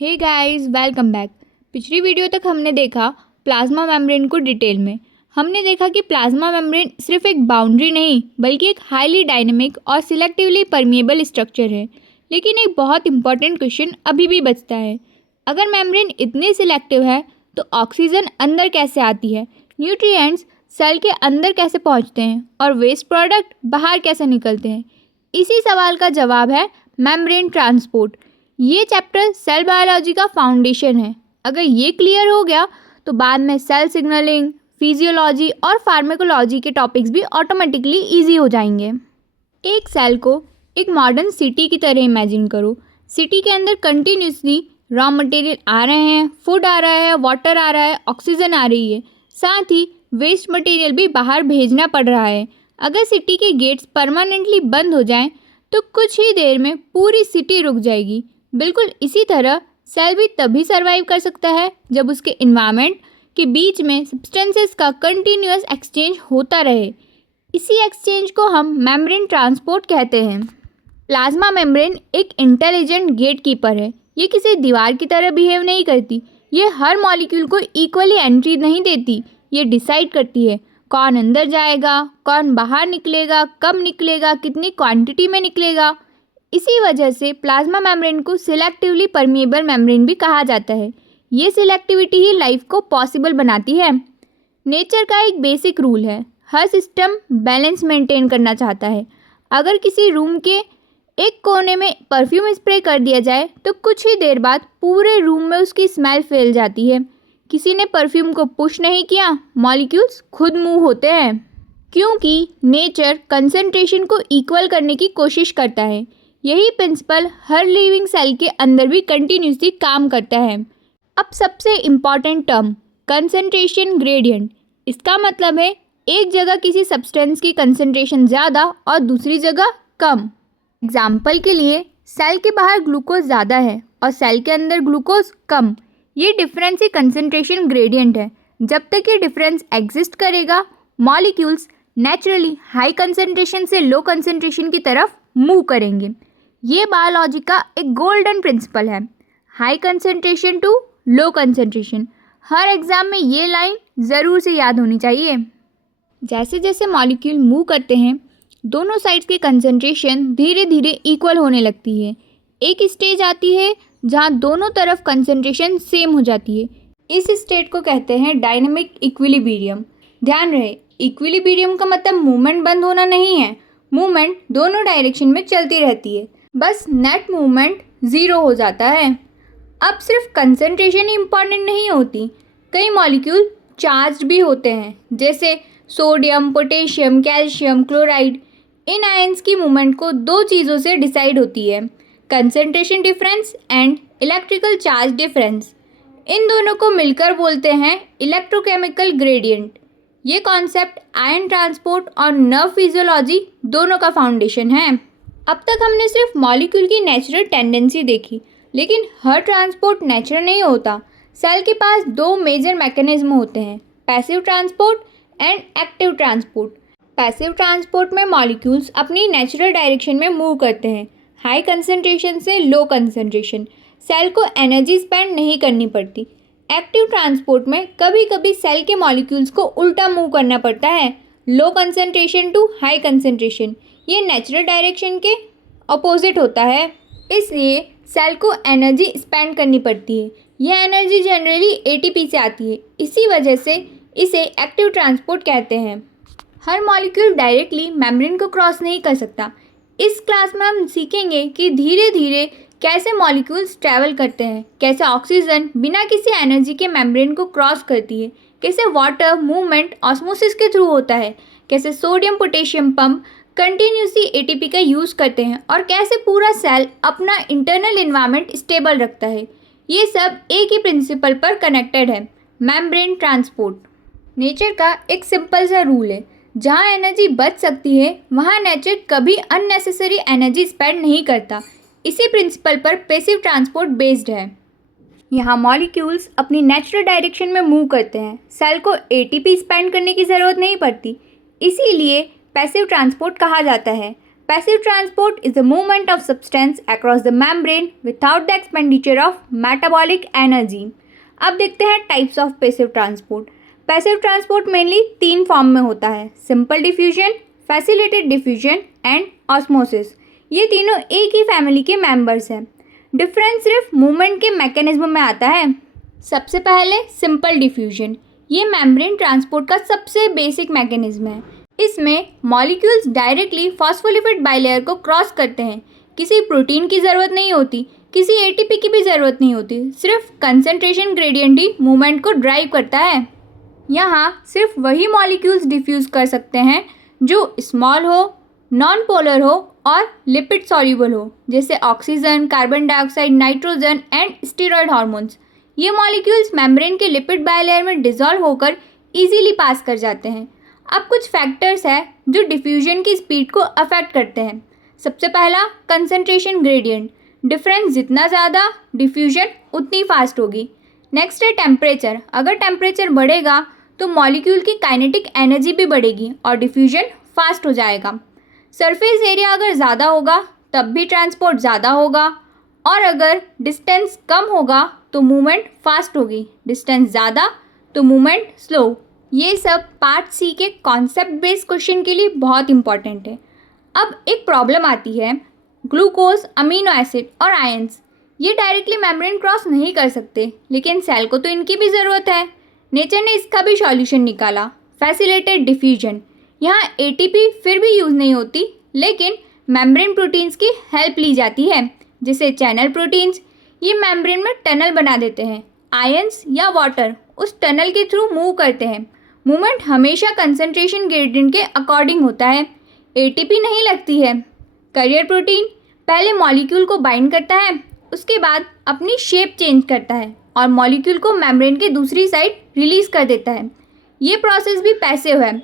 हे guys, welcome back. पिछली video तक हमने देखा प्लाज्मा मेम्ब्रेन को डिटेल में। हमने देखा कि प्लाज्मा मेम्ब्रेन सिर्फ एक बाउंड्री नहीं बल्कि एक हाईली डायनेमिक और सिलेक्टिवली परमिएबल स्ट्रक्चर है। लेकिन एक बहुत इंपॉर्टेंट क्वेश्चन अभी भी बचता है, अगर मेम्ब्रेन इतनी सिलेक्टिव है तो ऑक्सीजन अंदर कैसे आती है, न्यूट्रिएंट्स सेल के अंदर कैसे पहुंचते हैं और वेस्ट प्रोडक्ट बाहर कैसे निकलते हैं। इसी सवाल का जवाब है मेम्ब्रेन ट्रांसपोर्ट। ये चैप्टर सेल बायोलॉजी का फाउंडेशन है। अगर ये क्लियर हो गया तो बाद में सेल सिग्नलिंग, फिजियोलॉजी और फार्माकोलॉजी के टॉपिक्स भी ऑटोमेटिकली इजी हो जाएंगे। एक सेल को एक मॉडर्न सिटी की तरह इमेजिन करो। सिटी के अंदर कंटिन्यूसली रॉ मटेरियल आ रहे हैं, फूड आ रहा है, वाटर आ रहा है, ऑक्सीजन आ रही है, साथ ही वेस्ट मटेरियल भी बाहर भेजना पड़ रहा है। अगर सिटी के गेट्स परमानेंटली बंद हो जाएं तो कुछ ही देर में पूरी सिटी रुक जाएगी। बिल्कुल इसी तरह सेल भी तभी सर्वाइव कर सकता है जब उसके इन्वायरमेंट के बीच में सब्सटेंसेस का कंटिन्यूअस एक्सचेंज होता रहे। इसी एक्सचेंज को हम मेम्ब्रेन ट्रांसपोर्ट कहते हैं। प्लाज्मा मेम्ब्रेन एक इंटेलिजेंट गेट कीपर है। ये किसी दीवार की तरह बिहेव नहीं करती। ये हर मॉलिक्यूल को इक्वली एंट्री नहीं देती। ये डिसाइड करती है कौन अंदर जाएगा, कौन बाहर निकलेगा, कब निकलेगा, कितनी क्वांटिटी में निकलेगा। इसी वजह से प्लाज्मा मेम्ब्रेन को सिलेक्टिवली परमिएबल मेम्ब्रेन भी कहा जाता है। ये सिलेक्टिविटी ही लाइफ को पॉसिबल बनाती है। नेचर का एक बेसिक रूल है, हर सिस्टम बैलेंस मेंटेन करना चाहता है। अगर किसी रूम के एक कोने में परफ्यूम स्प्रे कर दिया जाए तो कुछ ही देर बाद पूरे रूम में उसकी स्मेल फैल जाती है। किसी ने परफ्यूम को पुश नहीं किया, मॉलिक्यूल्स खुद मूव होते हैं, क्योंकि नेचर कंसंट्रेशन को इक्वल करने की कोशिश करता है। यही प्रिंसिपल हर लिविंग सेल के अंदर भी कंटिन्यूसली काम करता है। अब सबसे इम्पॉर्टेंट टर्म कंसंट्रेशन ग्रेडियंट। इसका मतलब है एक जगह किसी सब्सटेंस की कंसंट्रेशन ज़्यादा और दूसरी जगह कम। एग्जाम्पल के लिए सेल के बाहर ग्लूकोज ज़्यादा है और सेल के अंदर ग्लूकोज कम। ये डिफरेंस ही कंसंट्रेशन ग्रेडियंट है। जब तक ये डिफरेंस एग्जिस्ट करेगा मॉलिक्यूल्स नेचुरली हाई कंसंट्रेशन से लो कंसंट्रेशन की तरफ मूव करेंगे। ये बायोलॉजी का एक गोल्डन प्रिंसिपल है, high concentration to low concentration. हर एग्जाम में ये लाइन ज़रूर से याद होनी चाहिए। जैसे जैसे मॉलिक्यूल मूव करते हैं दोनों साइड्स के कंसंट्रेशन धीरे धीरे इक्वल होने लगती है। एक स्टेज आती है जहाँ दोनों तरफ कंसंट्रेशन सेम हो जाती है। इस स्टेट को कहते हैं डायनेमिक इक्विलिब्रियम। ध्यान रहे, इक्विलिब्रियम का मतलब मूवमेंट बंद होना नहीं है। मूवमेंट दोनों डायरेक्शन में चलती रहती है, बस नेट मूवमेंट ज़ीरो हो जाता है। अब सिर्फ कंसंट्रेशन ही इम्पॉर्टेंट नहीं होती, कई मॉलिक्यूल चार्ज्ड भी होते हैं, जैसे सोडियम, पोटेशियम, कैल्शियम, क्लोराइड। इन आयंस की मूवमेंट को दो चीज़ों से डिसाइड होती है, concentration difference and electrical charge difference. इन दोनों को मिलकर बोलते हैं इलेक्ट्रोकेमिकल ग्रेडियंट। ये कॉन्सेप्ट आयन ट्रांसपोर्ट और नर्व फिजियोलॉजी दोनों का फाउंडेशन है। अब तक हमने सिर्फ मॉलिक्यूल की नेचुरल टेंडेंसी देखी, लेकिन हर ट्रांसपोर्ट नेचुरल नहीं होता। सेल के पास दो मेजर मैकेनिज्म होते हैं, passive transport and active transport. Passive transport में मॉलिक्यूल्स अपनी नेचुरल डायरेक्शन में मूव करते हैं, हाई कंसंट्रेशन से लो कंसंट्रेशन। सेल को एनर्जी स्पेंड नहीं करनी पड़ती। एक्टिव ट्रांसपोर्ट में कभी कभी सेल के मॉलिक्यूल्स को उल्टा मूव करना पड़ता है, low concentration to high concentration. ये नेचुरल डायरेक्शन के अपोजिट होता है, इसलिए सेल को एनर्जी स्पेंड करनी पड़ती है। यह एनर्जी जनरली एटीपी से आती है, इसी वजह से इसे एक्टिव ट्रांसपोर्ट कहते हैं। हर मॉलिक्यूल डायरेक्टली मेम्ब्रेन को क्रॉस नहीं कर सकता। इस क्लास में हम सीखेंगे कि धीरे धीरे कैसे मॉलिक्यूल्स ट्रैवल करते हैं, कैसे ऑक्सीजन बिना किसी एनर्जी के मेम्ब्रेन को क्रॉस करती है, कैसे वाटर मूवमेंट ऑस्मोसिस के थ्रू होता है, कैसे sodium potassium pump continuously ATP का यूज़ करते हैं और कैसे पूरा सेल अपना इंटरनल इन्वायरमेंट स्टेबल रखता है। ये सब एक ही प्रिंसिपल पर कनेक्टेड है, मेम्ब्रेन ट्रांसपोर्ट। नेचर का एक सिंपल सा रूल है, जहाँ एनर्जी बच सकती है वहाँ नेचर कभी अननेसेसरी एनर्जी स्पेंड नहीं करता। इसी प्रिंसिपल पर पैसिव ट्रांसपोर्ट बेस्ड है। यहाँ मॉलिक्यूल्स अपनी नेचुरल डायरेक्शन में मूव करते हैं, सेल को एटीपी स्पेंड करने की ज़रूरत नहीं पड़ती, इसीलिए पैसिव ट्रांसपोर्ट कहा जाता है। Passive transport is the movement of substance across the membrane without the expenditure of metabolic energy. अब देखते हैं types of passive transport. Passive transport mainly 3 form में होता है, simple diffusion, facilitated diffusion and osmosis. ये तीनों एक ही फैमिली के मेंबर्स हैं। डिफरेंस सिर्फ मूवमेंट के मैकेनिज्म में आता है। सबसे पहले सिंपल डिफ्यूजन, ये मेम्ब्रेन ट्रांसपोर्ट का सबसे बेसिक मैकेनिज्म है। इसमें मॉलिक्यूल्स डायरेक्टली फॉस्फोलिपिड बाइलेयर को क्रॉस करते हैं। किसी प्रोटीन की ज़रूरत नहीं होती, किसी एटीपी की भी ज़रूरत नहीं होती, सिर्फ कंसंट्रेशन ग्रेडियंट ही मूवमेंट को ड्राइव करता है। यहाँ सिर्फ वही मॉलिक्यूल्स डिफ्यूज़ कर सकते हैं जो स्मॉल हो, नॉन पोलर हो और लिपिड सॉल्यूबल हो, जैसे oxygen, carbon dioxide, nitrogen and steroid hormones. ये मॉलिक्यूल्स मेम्ब्रेन के लिपिड बाइलेयर में डिसॉल्व होकर इजीली पास कर जाते हैं। अब कुछ फैक्टर्स हैं जो डिफ्यूजन की स्पीड को अफेक्ट करते हैं। सबसे पहला कंसंट्रेशन ग्रेडियंट, डिफरेंस जितना ज़्यादा डिफ्यूजन उतनी फास्ट होगी। नेक्स्ट है टेम्परेचर, अगर टेम्परेचर बढ़ेगा तो मॉलिक्यूल की काइनेटिक एनर्जी भी बढ़ेगी और डिफ्यूजन फास्ट हो जाएगा। सरफेस एरिया अगर ज़्यादा होगा तब भी ट्रांसपोर्ट ज़्यादा होगा, और अगर डिस्टेंस कम होगा तो मूवमेंट फास्ट होगी, डिस्टेंस ज़्यादा तो मूवमेंट स्लो। ये सब पार्ट सी के कॉन्सेप्ट बेस्ड क्वेश्चन के लिए बहुत इंपॉर्टेंट है। अब एक प्रॉब्लम आती है, ग्लूकोज, अमीनो एसिड और आयंस ये डायरेक्टली मेम्ब्रेन क्रॉस नहीं कर सकते, लेकिन सेल को तो इनकी भी ज़रूरत है। नेचर ने इसका भी सॉल्यूशन निकाला, फैसिलिटेटेड डिफ्यूजन। यहाँ एटीपी फिर भी यूज़ नहीं होती, लेकिन मेम्ब्रेन प्रोटीन्स की हेल्प ली जाती है, जैसे चैनल प्रोटीन्स। ये मेम्ब्रेन में टनल बना देते हैं। आयंस या वाटर उस टनल के थ्रू मूव करते हैं। मूवमेंट हमेशा कंसंट्रेशन ग्रेडियंट के अकॉर्डिंग होता है। एटीपी नहीं लगती है। कैरियर प्रोटीन पहले मॉलिक्यूल को बाइंड करता है, उसके बाद अपनी शेप चेंज करता है और मॉलिक्यूल को मेम्ब्रेन के दूसरी साइड रिलीज़ कर देता है। ये प्रोसेस भी पैसिव है।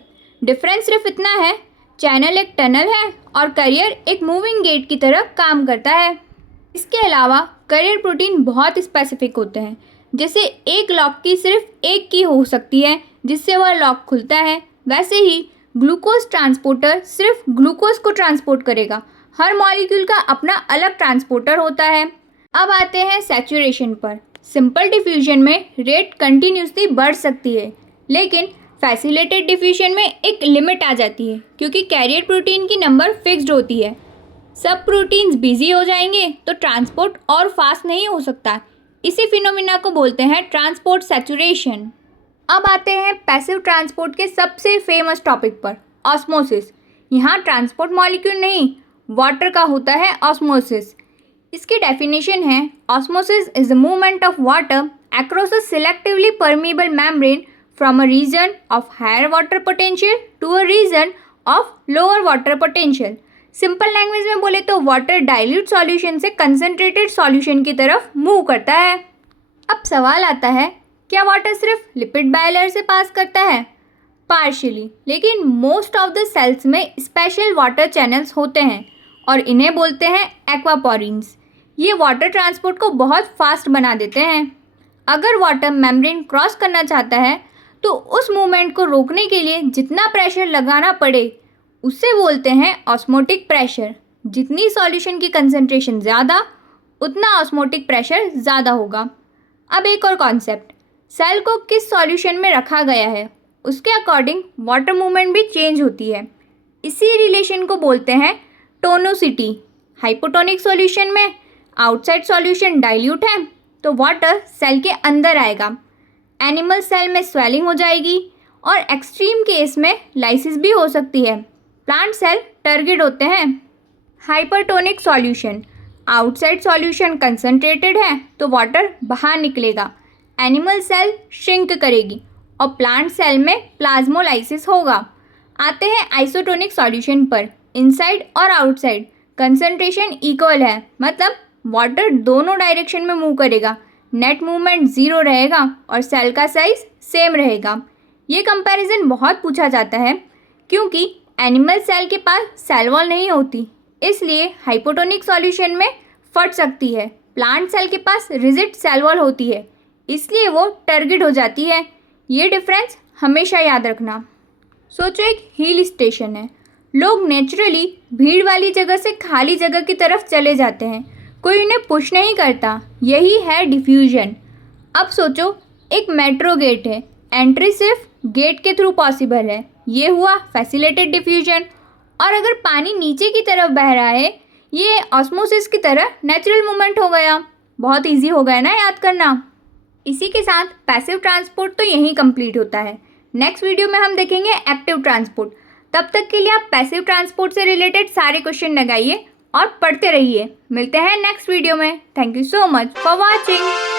डिफरेंस सिर्फ इतना है, चैनल एक टनल है और कैरियर एक मूविंग गेट की तरह काम करता है। इसके अलावा कैरियर प्रोटीन बहुत स्पेसिफिक होते हैं, जैसे एक लॉक की सिर्फ एक की हो सकती है जिससे वह लॉक खुलता है। वैसे ही ग्लूकोज ट्रांसपोर्टर सिर्फ ग्लूकोज को ट्रांसपोर्ट करेगा। हर मॉलिक्यूल का अपना अलग ट्रांसपोर्टर होता है। अब आते हैं सैचुरेशन पर। सिंपल डिफ्यूजन में रेट कंटिन्यूसली बढ़ सकती है, लेकिन फैसिलिटेटेड डिफ्यूजन में एक लिमिट आ जाती है, क्योंकि कैरियर प्रोटीन की नंबर फिक्स्ड होती है। सब प्रोटीन्स बिजी हो जाएंगे तो ट्रांसपोर्ट और फास्ट नहीं हो सकता। इसी फिनोमिना को बोलते हैं ट्रांसपोर्ट सैचुरेशन। अब आते हैं पैसिव ट्रांसपोर्ट के सबसे फेमस टॉपिक पर, ऑस्मोसिस। यहाँ ट्रांसपोर्ट मॉलिक्यूल नहीं, वाटर का होता है ऑस्मोसिस। इसकी डेफिनेशन है, osmosis is the movement of water across a selectively permeable membrane from a region of higher water potential to a region of lower water potential. Simple language में बोले तो water dilute solution से concentrated solution की तरफ move करता है। अब सवाल आता है, क्या वाटर सिर्फ लिपिड बाइलेयर से पास करता है? पार्शियली, लेकिन मोस्ट ऑफ द सेल्स में स्पेशल वाटर चैनल्स होते हैं और इन्हें बोलते हैं एक्वापोरिन्स। ये वाटर ट्रांसपोर्ट को बहुत फास्ट बना देते हैं। अगर वाटर मेम्ब्रेन क्रॉस करना चाहता है तो उस मूवमेंट को रोकने के लिए जितना प्रेशर लगाना पड़े उसे बोलते हैं ऑस्मोटिक प्रेशर। जितनी सॉल्यूशन की कंसंट्रेशन ज़्यादा, उतना ऑस्मोटिक प्रेशर ज़्यादा होगा। अब एक और कॉन्सेप्ट, सेल को किस सॉल्यूशन में रखा गया है उसके अकॉर्डिंग वाटर मूवमेंट भी चेंज होती है। इसी रिलेशन को बोलते हैं टोनोसिटी। हाइपोटोनिक सॉल्यूशन में आउटसाइड सॉल्यूशन डाइल्यूट है तो वाटर सेल के अंदर आएगा। एनिमल सेल में स्वेलिंग हो जाएगी और एक्सट्रीम केस में लाइसिस भी हो सकती है। प्लांट सेल टर्गिड होते हैं। Hypertonic solution, outside solution concentrated है तो वाटर बाहर निकलेगा। एनिमल सेल श्रिंक करेगी और प्लांट सेल में प्लाज्मोलाइसिस होगा। आते हैं आइसोटोनिक सॉल्यूशन पर। इनसाइड और आउटसाइड कंसंट्रेशन इक्वल है, मतलब वाटर दोनों डायरेक्शन में मूव करेगा। नेट मूवमेंट 0 रहेगा और सेल का साइज सेम रहेगा। ये कंपैरिजन बहुत पूछा जाता है क्योंकि एनिमल सेल के पास सेल वॉल नहीं होती, इसलिए हाइपोटोनिक सॉल्यूशन में फट सकती है। प्लांट सेल के पास रिजिड सेल वॉल होती है, इसलिए वो टर्गिड हो जाती है। ये डिफरेंस हमेशा याद रखना। सोचो एक हिल स्टेशन है, लोग नेचुरली भीड़ वाली जगह से खाली जगह की तरफ चले जाते हैं, कोई उन्हें पुश नहीं करता। यही है डिफ्यूजन। अब सोचो, एक मेट्रो गेट है, एंट्री सिर्फ गेट के थ्रू पॉसिबल है, ये हुआ फैसिलिटेड डिफ्यूजन। और अगर पानी नीचे की तरफ बह रहा है, ये ऑस्मोसिस की तरह नेचुरल मूवमेंट हो गया। बहुत इजी हो गया ना याद करना। इसी के साथ पैसिव ट्रांसपोर्ट तो यहीं कंप्लीट होता है। नेक्स्ट वीडियो में हम देखेंगे एक्टिव ट्रांसपोर्ट। तब तक के लिए आप पैसिव ट्रांसपोर्ट से रिलेटेड सारे क्वेश्चन लगाइए और पढ़ते रहिए। मिलते हैं नेक्स्ट वीडियो में। Thank you so much for watching.